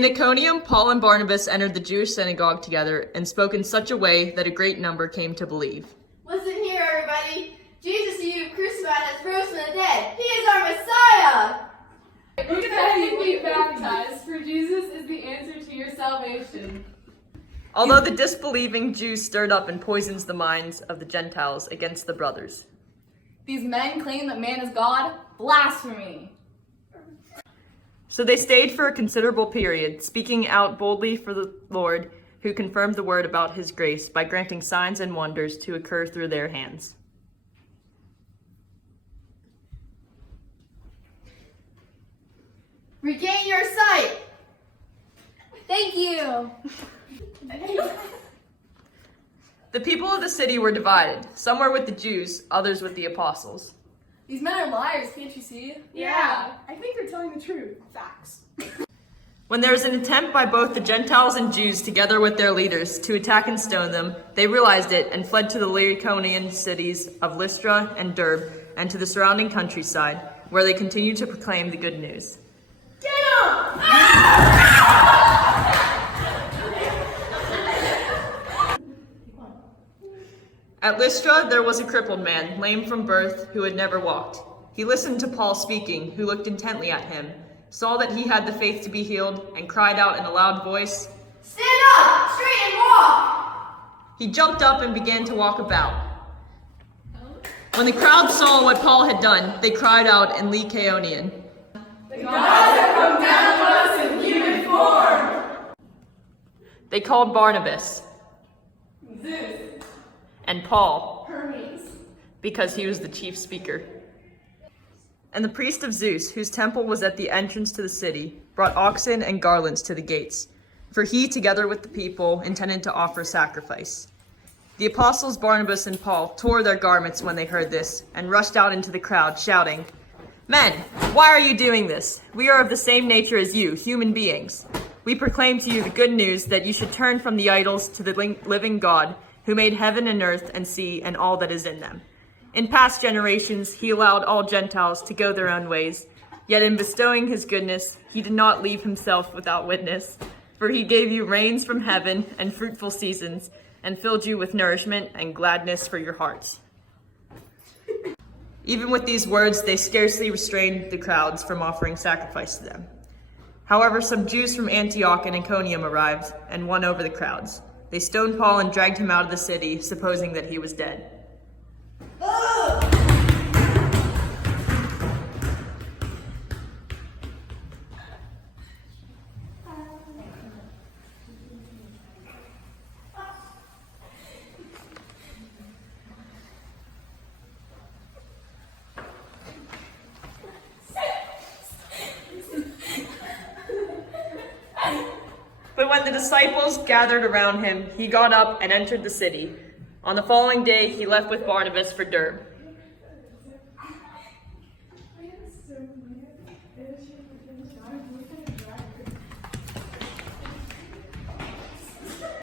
In Iconium, Paul and Barnabas entered the Jewish synagogue together and spoke in such a way that a great number came to believe. Listen here, everybody. Jesus, who you crucified, has rose from the dead. He is our Messiah. Repent and be baptized, for Jesus is the answer to your salvation. Although the disbelieving Jews stirred up and poisons the minds of the Gentiles against the brothers. These men claim that man is God. Blasphemy. So they stayed for a considerable period, speaking out boldly for the Lord, who confirmed the word about his grace by granting signs and wonders to occur through their hands. Regain your sight. Thank you. The people of the city were divided. Some were with the Jews, others with the apostles. These men are liars, can't you see? Yeah, I think they're telling the truth. Facts. When there was an attempt by both the Gentiles and Jews, together with their leaders, to attack and stone them, they realized it and fled to the Iconian cities of Lystra and Derbe and to the surrounding countryside, where they continued to proclaim the good news. Get him! At Lystra, there was a crippled man, lame from birth, who had never walked. He listened to Paul speaking, who looked intently at him, saw that he had the faith to be healed, and cried out in a loud voice, Stand up, straight and walk. He jumped up and began to walk about. When the crowd saw what Paul had done, they cried out in Iconian, The gods have come down to us in human form. They called Barnabas Zeus. and Paul, Hermes. because he was the chief speaker. And the priest of Zeus, whose temple was at the entrance to the city, brought oxen and garlands to the gates, for he, together with the people, intended to offer sacrifice. The apostles Barnabas and Paul tore their garments when they heard this, and rushed out into the crowd, shouting, Men, why are you doing this? We are of the same nature as you, human beings. We proclaim to you the good news that you should turn from the idols to the living God, who made heaven and earth and sea and all that is in them. In past generations, he allowed all Gentiles to go their own ways, yet in bestowing his goodness, he did not leave himself without witness, for he gave you rains from heaven and fruitful seasons, and filled you with nourishment and gladness for your hearts. Even with these words, they scarcely restrained the crowds from offering sacrifice to them. However, some Jews from Antioch and Iconium arrived and won over the crowds. They stoned Paul and dragged him out of the city, supposing that he was dead. But when the disciples gathered around him, he got up and entered the city. On the following day, he left with Barnabas for Derbe.